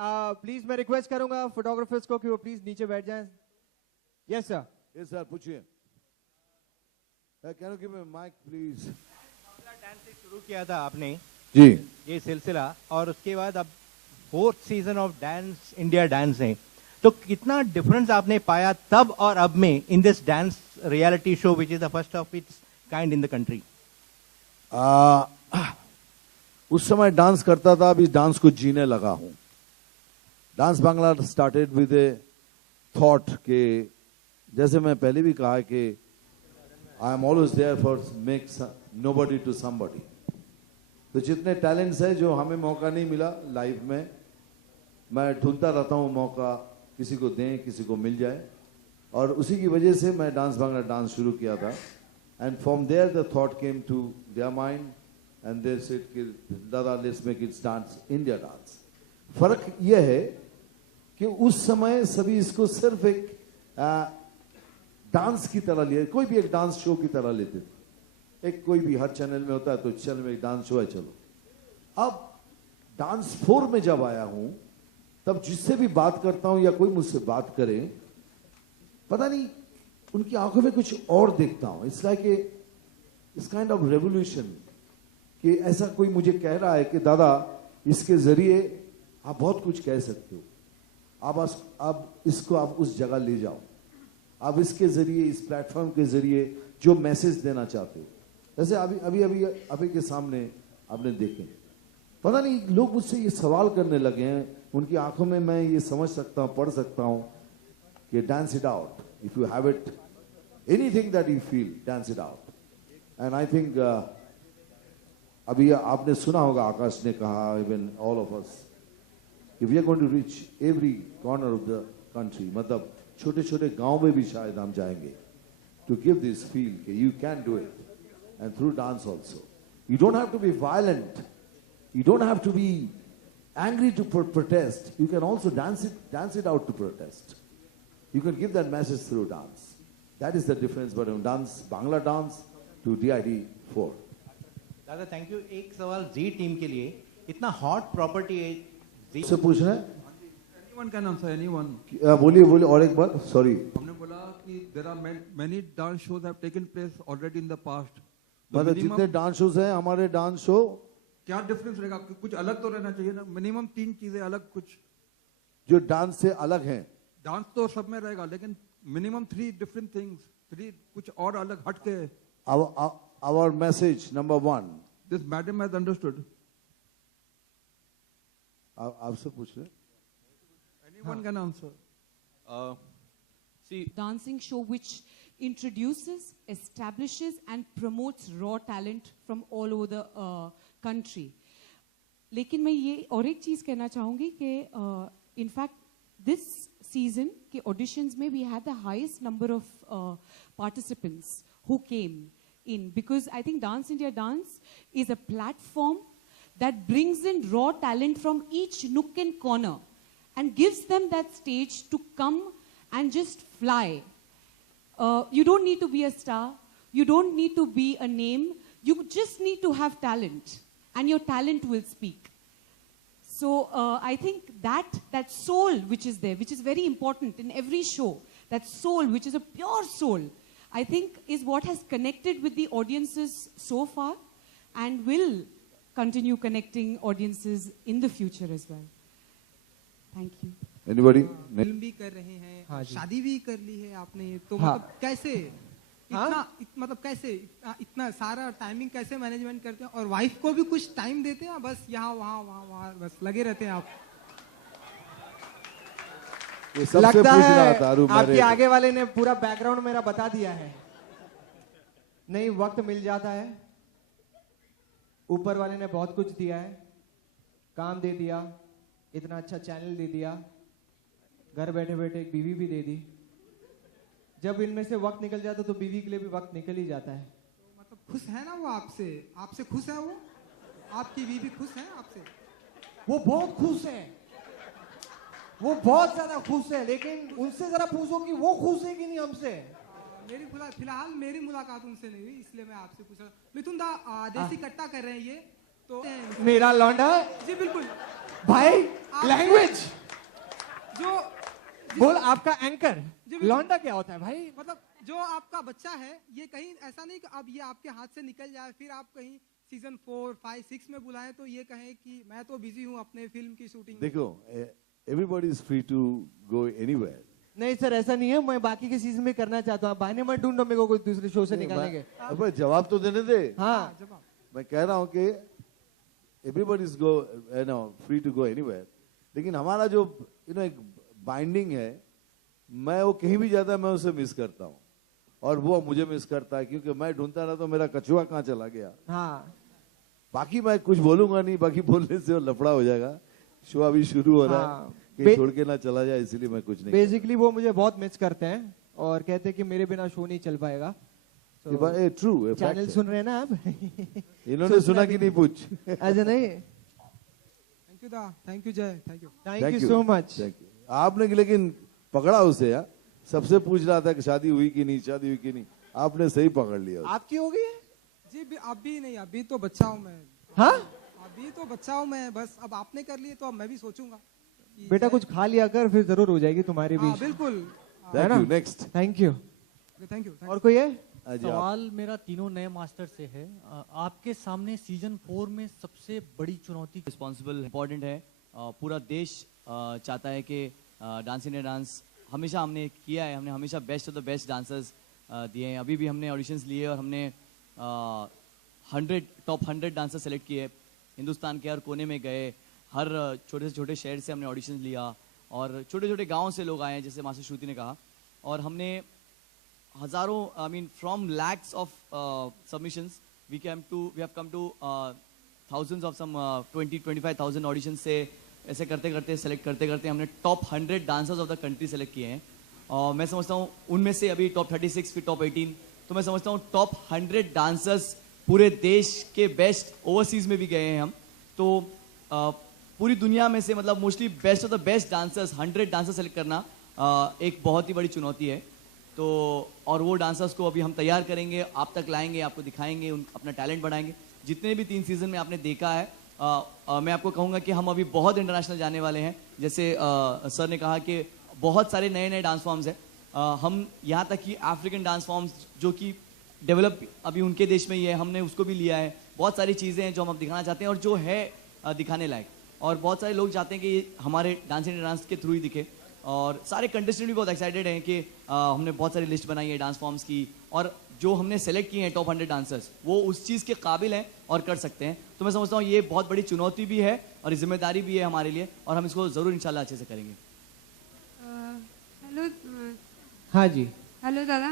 Please मैं request करूंगा photographers को कि वो प्लीज नीचे बैठ जाएं. Yes sir. यस सर, पूछिए. Can you give me mic please. Dance से शुरू किया था आपने जी. ये सिलसिला, और उसके बाद अब 4th season of dance India dance है, तो कितना डिफरेंस आपने पाया तब और अब में in this dance reality show which is the first of its kind in the country? उस समय डांस करता था, अभी डांस को जीने लगा हूं. Dance Bangla started with a thought के, जैसे मैं पहले भी कहा कि I am always there for make nobody to somebody. तो जितने टैलेंट्स है जो हमें मौका नहीं मिला लाइफ में, मैं ढूंढता रहता हूं मौका, किसी को दें, किसी को मिल जाए. और उसी की वजह से मैं डांस बांग्ला डांस शुरू किया था. And from there the thought came to their mind and they said कि दादा let's make it dance India dance. फर्क यह है कि उस समय सभी इसको सिर्फ एक डांस की तरह लिया, कोई भी एक डांस शो की तरह लेते थे. एक कोई भी हर चैनल में होता है तो चैनल में एक डांस शो है, चलो. अब डांस 4 में जब आया हूं, तब जिससे भी बात करता हूं या कोई मुझसे बात करे, पता नहीं उनकी आंखों में कुछ और देखता हूं. इट्स लाइक इस काइंड ऑफ रेवोल्यूशन कि ऐसा कोई मुझे कह रहा है कि दादा इसके जरिए आप बहुत कुछ कह सकते हो, आप इसको आप उस जगह ले जाओ, आप इसके जरिए, इस प्लेटफॉर्म के जरिए जो मैसेज देना चाहते हो. जैसे अभी के सामने आपने देखे, पता नहीं लोग मुझसे ये सवाल करने लगे हैं, उनकी आंखों में मैं ये समझ सकता हूं, पढ़ सकता हूं कि dance it out. If you have it, anything that you feel, dance it out. And I think अभी आपने सुना होगा, आकाश ने कहा, even all of us, if we are going to reach every corner of the country, मतलब छोटे छोटे गांव में भी शायद हम जाएंगे, to give this feel कि you can do it, and through dance also. You don't have to be violent, you don't have to be angry to protest. You can also dance it out to protest. You can give that message through dance. That is the difference between dance, Bangla dance to DID4. दादा thank you. एक सवाल जी team के लिए, इतना hot property है जी से पूछ रहे हैं. Anyone can answer, anyone. बोलिए और एक बार. सॉरी. हमने बोला कि there are many dance shows have taken place already in the past. मतलब जितने डांस शोज हैं, हमारे डांस शो, क्या डिफरेंस रहेगा? कुछ अलग तो रहना चाहिए ना, मिनिमम 3 चीजें अलग. कुछ जो डांस से अलग हैं. डांस तो सब में रहेगा, लेकिन मिनिमम 3 डिफरेंट थिंग्स, 3 कुछ और अलग हटके. Our message number 1. This madam has understood. आपसे पूछ रहे. Anyone can answer. See, dancing show which introduces, establishes and promotes raw talent from all over the country. लेकिन मैं ये और एक चीज कहना चाहूंगी कि in fact this season के auditions में we had the highest number of participants who came in, because I think Dance India Dance is a platform that brings in raw talent from each nook and corner and gives them that stage to come and just fly. You don't need to be a star. You don't need to be a name. You just need to have talent, and your talent will speak. So I think that soul which is there, which is very important in every show, that soul which is a pure soul, I think is what has connected with the audiences so far and will continue connecting audiences in the future as well. Thank you. Anybody? Film भी कर रहे हैं, हाँ जी. शादी भी कर ली है आपने, तो हाँ. मतलब कैसे मतलब कैसे इतना सारा टाइमिंग कैसे मैनेजमेंट करते हैं, और वाइफ को भी कुछ टाइम देते हैं, बस यहाँ वहाँ बस लगे रहते हैं आप? ये सबसे लगता पूछ रहा है था आपके आगे वाले ने पूरा बैकग्राउंड मेरा बता दिया है. नहीं, वक्त मिल जाता है, ऊपर वाले ने बहुत कुछ दिया है, काम दे दिया, इतना अच्छा चैनल दे दिया, घर बैठे बैठे एक बीवी भी दे दी. जब इनमें से वक्त निकल जाता तो बीवी के लिए भी वक्त निकल ही जाता है. तो मतलब खुश है ना वो आपसे खुश है वो? आपकी बीवी खुश है आपसे? वो बहुत खुश है, वो बहुत ज्यादा खुश है, लेकिन उनसे जरा पूछो कि वो खुश है कि नहीं हमसे. फिलहाल मेरी मुलाकात उनसे नहीं हुई, इसलिए मैं आपसे पूछ रहा हूँ. मिथुन दा, देसी कट्टा कर रहे हैं ये, तो मेरा लौंडा जी बिल्कुल भाई लैंग्वेज जो बोल आपका एंकर जी, बिल्कुल। लौंडा क्या होता है भाई? मतलब जो आपका बच्चा है ये कहीं ऐसा नहीं कि अब ये आपके हाथ से निकल जाए फिर आप कहीं सीजन 4, 5, 6 में बुलाएं तो ये कहें कि मैं तो बिजी हूँ अपने फिल्म की शूटिंग में। देखो, everybody is free to go anywhere. नहीं सर ऐसा नहीं है, मैं बाकी के सीजन में करना चाहता हूँ, बहाने मत ढूंढो मेरे को कोई दूसरे शो से निकालेंगे। अब जवाब तो देने दे। हाँ जवाब मैं कह रहा हूँ कि everybody is go free to go anywhere, लेकिन हमारा जो एक बाइंडिंग है, मैं वो कहीं भी जाता है मैं उसे मिस करता हूँ और वो मुझे मिस करता है, क्योंकि मैं ढूंढता रहा तो मेरा कछुआ कहाँ चला गया। हाँ बाकी मैं कुछ बोलूंगा नहीं, बाकी बोलने से वो लफड़ा हो जाएगा। शो अभी शुरू हो रहा हाँ। है, कहीं छोड़ के ना चला जाए, इसलिए मैं कुछ नहीं। बेसिकली वो मुझे बहुत मिस करते हैं और कहते हैं कि मेरे बिना शो नहीं चल पाएगा। ट्रू चैनल सुन रहे हैं ना आप? इन्होंने सुना कि नहीं पूछ। ऐसा नहीं। थैंक यू दा, थैंक यू जय, thank you. Thank you so much. आपने लेकिन पकड़ा उसे यार, सबसे पूछ रहा था कि शादी हुई कि नहीं, शादी हुई कि नहीं, आपने सही पकड़ लिया उसे। आपकी हो गई है? जी अभी नहीं, अभी तो बच्चा हूँ मैं। हाँ अभी तो बच्चा हूँ मैं, बस अब आपने कर लिए तो अब मैं भी सोचूंगा कि बेटा कुछ खा लिया कर, फिर जरूर हो जाएगी तुम्हारी भी। हाँ बिल्कुल। Thank you. Next. Thank you. Thank you. और कोई है? सवाल मेरा तीनों नए मास्टर से है। आपके सामने सीजन 4 में सबसे बड़ी चुनौती रिस्पॉन्सिबल इम्पोर्टेंट है। पूरा देश चाहता है कि डांस इंडिया डांस हमेशा हमने किया है, हमने हमेशा best of the best dancers दिए हैं। अभी भी हमने ऑडिशंस लिए और हमने टॉप 100 डांसर सेलेक्ट किए। हिंदुस्तान के हर कोने में गए, हर छोटे से छोटे शहर से हमने ऑडिशंस लिया और छोटे छोटे गाँव से लोग आए हैं, जैसे मास्टर श्रुति ने कहा। और हमने हजारों from lakhs of submissions we have come to thousands of some 20-25,000 audition से ऐसे करते करते सेलेक्ट करते करते हमने top 100 dancers of the country select किए हैं। और मैं समझता हूँ उनमें से अभी टॉप 36 फिर टॉप 18, तो मैं समझता हूँ टॉप 100 डांसर्स पूरे देश के बेस्ट ओवरसीज में भी गए हैं हम। तो पूरी दुनिया में से मतलब mostly best of the best dancers 100 dancers select करना एक बहुत ही बड़ी चुनौती है। तो और वो डांसर्स को अभी हम तैयार करेंगे, आप तक लाएंगे, आपको दिखाएंगे, अपना टैलेंट बढ़ाएंगे। जितने भी 3 सीजन में आपने देखा है, मैं आपको कहूँगा कि हम अभी बहुत इंटरनेशनल जाने वाले हैं। जैसे सर ने कहा कि बहुत सारे नए नए डांस फॉर्म्स हैं। हम यहाँ तक कि अफ्रीकन डांस फॉर्म्स जो कि डेवलप अभी उनके देश में ही है, हमने उसको भी लिया है। बहुत सारी चीज़ें हैं जो हम अब दिखाना चाहते हैं और जो है दिखाने लायक। और बहुत सारे लोग चाहते हैं कि ये हमारे डांस इंडिया डांस के थ्रू ही दिखे। और सारे कंटेस्टेंट भी बहुत एक्साइटेड हैं कि हमने बहुत सारी लिस्ट बनाई है डांस फॉर्म्स की, और जो हमने सेलेक्ट किए हैं टॉप 100 डांसर्स वो उस चीज़ के काबिल हैं और कर सकते हैं। तो मैं समझता हूँ ये बहुत बड़ी चुनौती भी है और जिम्मेदारी भी है हमारे लिए, और हम इसको ज़रूर इंशाल्लाह अच्छे से करेंगे। हेलो हाँ जी। हेलो दादा,